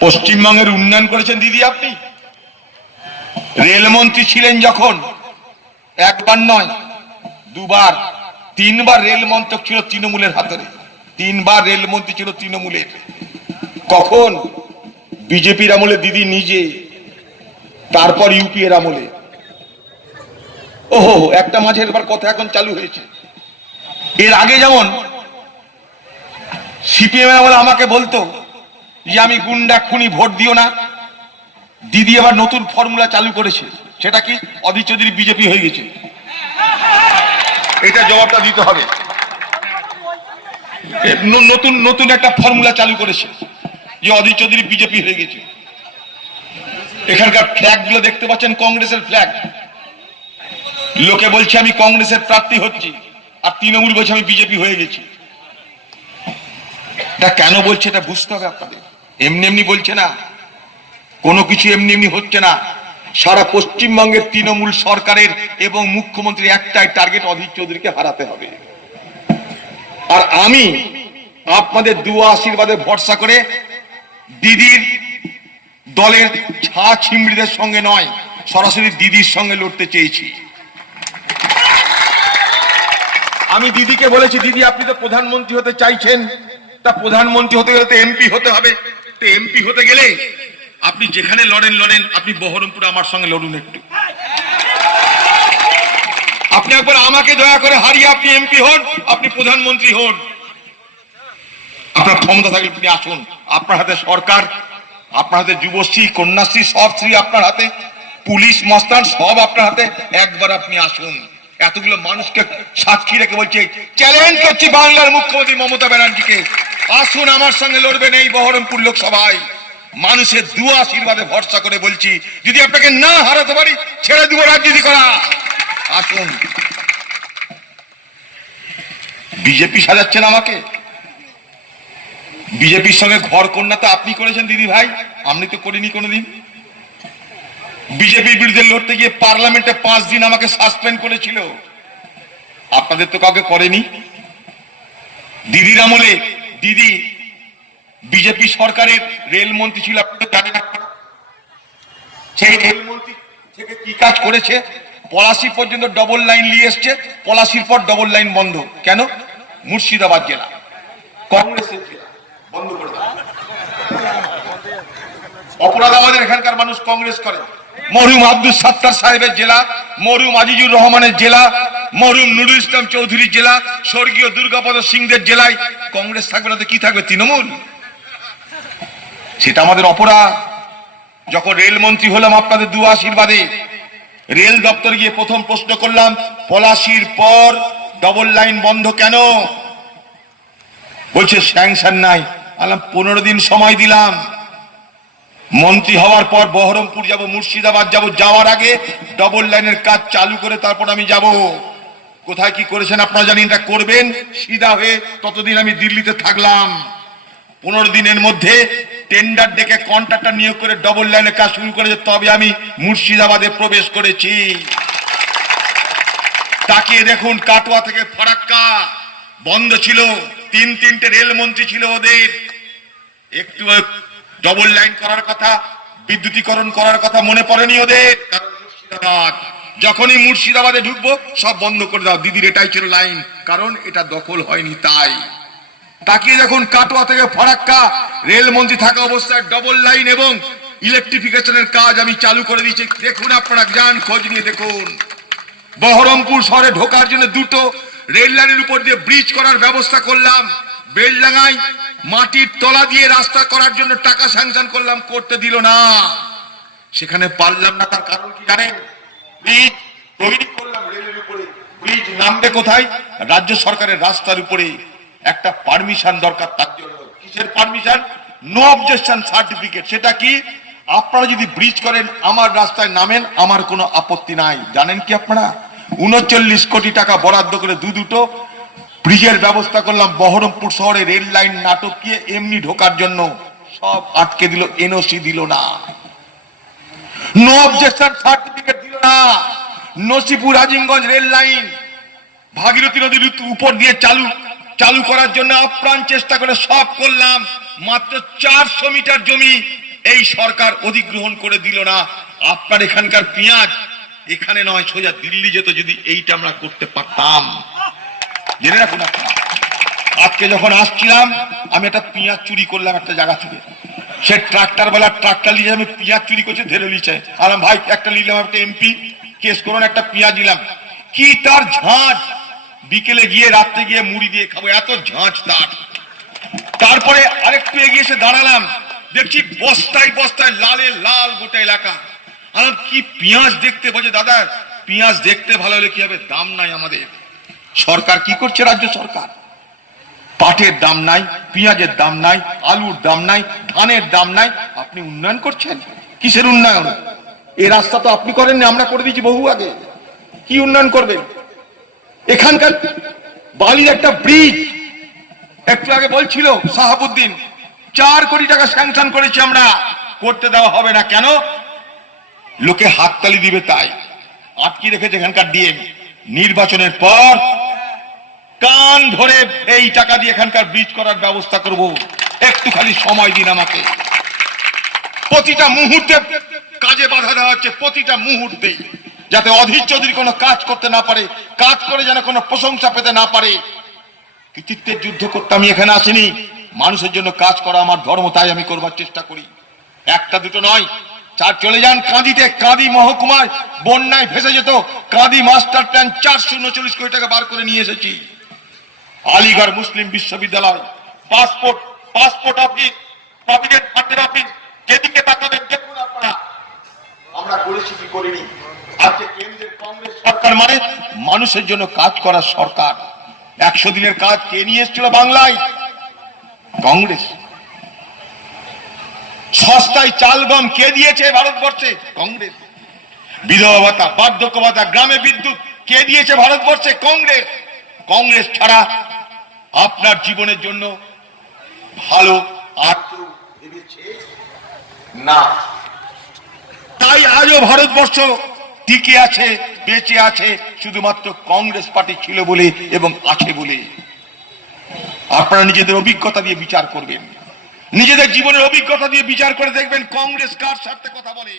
পশ্চিমবঙ্গের উন্নয়ন করেছেন দিদি আপনি। রেলমন্ত্রী ছিলেন যখন একবার নয় দুবার তিনবার রেল মন্ত্রক ছিল তৃণমূলের হাতে, তিনবার রেলমন্ত্রী ছিল তৃণমূলের। কখন? বিজেপির আমলে দিদি নিজে, তারপর ইউপি এর আমলে। ওহো, একটা মাঝের বার কথা এখন চালু হয়েছে। এর আগে যেমন সিপিএম এর আমলে আমাকে বলতো যে আমি গুন্ডা খুনি, ভোট দিও না, দিদি আবার নতুন ফর্মুলা চালু করেছে। সেটা কি? অধীর চৌধুরী বিজেপি হয়ে গেছে, এটা জবাবটা দিতে হবে। নতুন নতুন একটা ফর্মুলা চালু করেছে যে অধীর চৌধুরী বিজেপি হয়ে গেছে। এখানকার ফ্ল্যাগ গুলো দেখতে পাচ্ছেন, কংগ্রেসের ফ্ল্যাগ। লোকে বলছে আমি কংগ্রেসের প্রার্থী হচ্ছি, আর তৃণমূল বলছে আমি বিজেপি হয়ে গেছি। এটা কেন বলছে এটা বুঝতে হবে আপনাদের। এমনি এমনি বলছে না, কোনো কিছু এমনি এমনি হচ্ছে না। সারা পশ্চিমবঙ্গের তৃণমূল সরকারের এবং মুখ্যমন্ত্রীর একটাই টার্গেট, অধীর চৌধুরীকে হারাতে হবে। আর আমি আপনাদের দুয়া আশীর্বাদে ভরসা করে দিদির দলের ছা ছিমড়িদের সঙ্গে নয়, সরাসরি দিদির সঙ্গে লড়তে চেয়েছি। আমি দিদিকে বলেছি, দিদি আপনি তো প্রধানমন্ত্রী হতে চাইছেন, তা প্রধানমন্ত্রী হতে গেলে তো এমপি হতে হবে। তো এমপি হতে গেলে আপনি যেখানে লড়েন, আপনি বহরমপুরে আমার সঙ্গে লড়ুন একটু। আপনি একবার আমাকে দয়া করে হারিয়ে আপনি এমপি হন, আপনি প্রধানমন্ত্রী হন। আপনার ক্ষমতা থাকলে আপনি আসুন। আপনার হাতে সরকার, আপনার হাতে যুবশ্রী, কন্যাশ্রী, সব শ্রী আপনার হাতে, পুলিশ মস্তান সব আপনার হাতে। একবার আপনি আসুন। এতগুলো মানুষকে সাক্ষী রেখে বলছে, চ্যালেঞ্জ করছি বাংলার মুখ্যমন্ত্রী মমতা ব্যানার্জিকে, আসুন আমার সঙ্গে লড়বেন এই বহরমপুর লোকসভায়। মানুষের দুয়া আশীর্বাদে ভরসা করে বলছি, যদি আপনাকে না হারাতে পারি ছেড়ে দিব রাজনীতি করা। আসুন। বিজেপি সাজাচ্ছেন আমাকে। বিজেপির সঙ্গে ঘর কন্যা তো আপনি করেছেন দিদি ভাই, আমি তো করিনি কোনোদিন। বিজেপির বিরুদ্ধে লড়তে গিয়ে পার্লামেন্টে 5 দিন আমাকে সাসপেন্ড করেছিল, আপনাদের তো কাউকে করেনি। দিদির আমলে দিদি বিজেপি সরকারের রেলমন্ত্রী ছিল, আপনি জানেন। সেই রেলমন্ত্রী থেকে কি কাজ করেছে? পলাশী পর্যন্ত ডবল লাইন নিয়ে এসছে, পলাশীর পর ডবল লাইন বন্ধ। কেন? মুর্শিদাবাদ জেলা কংগ্রেসের জেলা, বন্ধ করে দেওয়া। অপরাধ আমাদের এখানকার মানুষ কংগ্রেস করে। মরহুম আব্দুল সাত্তার সাহেবের জেলা, মরহুম আজিজুর রহমানের জেলা, মরহুম নুরুল ইসলাম চৌধুরীর জেলা, স্বর্গীয় দুর্গাপদ সিংদের জেলায় কংগ্রেস থাকবে না তো কি থাকবে? তৃণমূল। সেটা আমাদের অপরাধ। যখন রেলমন্ত্রী হলাম আপনাদের দুয়া আশীর্বাদে, রেল দপ্তর গিয়ে প্রথম প্রশ্ন করলাম, পলাশীর পর ডবল লাইন বন্ধ কেন? বলছে স্যাংশন নাই। আলাম 15 দিন সময় দিলাম। মন্ত্রী হওয়ার পর বহরমপুর যাব, মুর্শিদাবাদ যাব, যাওয়ার আগে ডবল লাইনের কাজ চালু করে তারপর আমি যাব। কোথায় কি করেছেন আপনারা জানেন, এটা করবেন সিধা হয়ে। ততদিন আমি দিল্লিতে থাকলাম। 15 দিনের মধ্যে টেন্ডার ডেকে কন্ট্রাক্টর নিয়োগ করে ডবল লাইনের কাজ শুরু করেছে, তবে আমি মুর্শিদাবাদে প্রবেশ করেছি। তাকিয়ে দেখুন, কাটোয়া থেকে ফারাক্কা বন্ধ ছিল, 3-3টে রেলমন্ত্রী ছিল ওদের। একটু ডবল লাইন করার কথা, বিদ্যুতীকরণ করার কথা মনে পড়েনি ওদের। মুর্শিদাবাদ, যখনই মুর্শিদাবাদে ঢুকবো সব বন্ধ করে দাও। দিদির এটাই ছিল লাইন, কারণ এটা দখল হয়নি তাই। তাকিয়ে দেখুন, কাটোয়া থেকে ফারাক্কা রেলমন্ত্রী থাকা অবস্থায় ডবল লাইন এবং ইলেকট্রিফিকেশনের কাজ আমি চালু করে দিয়েছি। দেখুন, আপনারা যান, খোঁজ নিয়ে দেখুন। বহরমপুর শহরে ঢোকার জন্য 2টো রেল লাইনের উপর দিয়ে ব্রিজ করার ব্যবস্থা করলাম। বেলডাঙ্গায় মাটির তলা দিয়ে রাস্তা করার জন্য টাকা স্যাংশন করলাম, করতে দিল না। সেখানে পারলাম না, তার কারণ কি জানেন? ব্রিজ তৈরি করলাম রেলের উপরে, ব্রিজ নামবে কোথায়? রাজ্য সরকারের রাস্তার উপরে। একটা পারমিশন দরকার তার জন্য। কিসের পারমিশন? No objection certificate. সেটা কি? আপনারা যদি ব্রিজ করেন, আমার রাস্তায় নামেন, আমার কোনো আপত্তি নাই। জানেন কি আপনারা? 39 কোটি টাকা বরাদ্দ করে দুটো ব্রিজের ব্যবস্থা করলাম। বহরমপুর শহরে রেল লাইন নাটকীয় এমনি ঢোকার জন্য সব আটকে দিল, এনওসি দিল না, নো অবজেকশন সার্টিফিকেট দিল না। নসিপুর আজিমগঞ্জ রেল লাইন ভাগীরথী নদীর উপর দিয়ে চালু করার জন্য আপ্রাণ চেষ্টা করে সব করলাম। মাত্র 400 মিটার জমি এই সরকার অধিগ্রহণ করে দিল না। আপনার এখানকার পেঁয়াজ এখানে নয়, সোজা দিল্লি যেত যদি এইটা আমরা করতে পারতাম। জেনে রাখুন আপনারা, আজকে যখন আসছিলাম আমি একটা পেঁয়াজ চুরি করলাম একটা জায়গা থেকে। সে ট্রাক্টর বেলা ট্রাক্টর নিয়ে আমি পেঁয়াজ চুরি করছে, ধরে নিচ্ছে। আলাম ভাই একটা নিলাম, একটা এমপি কেস করুন, একটা পেঁয়াজ নিলাম। কি তার ঝাঁজ! বিকেলে গিয়ে রাত্রে গিয়ে মুড়ি দিয়ে খাবো, এত ঝাঁজ তার। তারপরে আরেকটু এগিয়ে এসে দাঁড়ালাম, দেখছি বস্তায় বস্তায় লালে লাল গোটা এলাকা। আলাম কি পেঁয়াজ দেখতে! বলছে দাদা পেঁয়াজ দেখতে ভালো হলে কি হবে, দাম নাই আমাদের। সরকার কি করছে? রাজ্য সরকার পাটের দাম নাই, পেঁয়াজের দাম নাই, আলুর দাম নাই, ধানের দাম নাই। আপনি উন্নয়ন করছেন? কিসের উন্নয়ন? এই রাস্তা তো আপনি করেননি, আমরা করে দিয়েছি বহু আগে। কি উন্নয়ন করবেন? এখানকার বালির একটা ব্রিজ একটু আগে বলছিল শাহাবুদ্দিন, 4 কোটি টাকা স্যাংশন করেছি আমরা, করতে দেওয়া হবে না। কেন? লোকে হাততালি দিবে তাই আটকে রেখেছে এখানকার ডিএম। নির্বাচনের পর কান ধরে এই টাকা দিয়ে এখানকার ব্রিজ করার ব্যবস্থা করব, একটু খালি সময় দিন আমাকে। প্রতিটা মুহূর্তে কাজে বাধা দেওয়া হচ্ছে, প্রতিটা মুহূর্তে, যাতে অধীর চৌধুরী কোনো কাজ করতে না পারে, কাজ করে যেন কোনো প্রশংসা পেতে না পারে। কৃতিত্বের যুদ্ধ করতে আমি এখানে আসিনি, মানুষের জন্য কাজ করা আমার ধর্ম, তাই আমি করবার চেষ্টা করি। একটা দুটো নয়, চলে যান কাঁদিতে, কাঁদি মহকুমায় বন্যায় ভেসে যেত, কাঁদি মাস্টার প্ল্যান 439 কোটি টাকা বার করে নিয়ে এসেছি। আলিগড় মুসলিম বিশ্ববিদ্যালয়, পাসপোর্ট অফিস, প্রভিডেন্ট ফান্ডের অফিস, যেদিকে তাকাবেন দেখুন আপনারা, আমরা করেছি কি করিনি। আজকে কেন্দ্রের কংগ্রেস সরকার মানে মানুষের জন্য কাজ করার সরকার। 100 দিনের কাজ কে নিয়ে এসেছিল বাংলায়? কংগ্রেস। সস্তায় চাল গম কে দিয়েছে ভারতবর্ষে? কংগ্রেস। বিধবা ভাতা, বার্ধক্য ভাতা, গ্রামে বিদ্যুৎ কে দিয়েছে ভারতবর্ষে? কংগ্রেস। কংগ্রেস ছাড়া আপনার জীবনের জন্য ভালো আর কেউ ভেবেছে না। তাই আজও ভারতবর্ষ টিকে আছে, বেঁচে আছে শুধুমাত্র কংগ্রেস পার্টি ছিল বলে এবং আছে বলে। আপনারা নিজেদের অভিজ্ঞতা দিয়ে বিচার করবেন, নিজেদের জীবনের অভিজ্ঞতা দিয়ে বিচার করে দেখবেন কংগ্রেস কার স্বার্থে কথা বলে।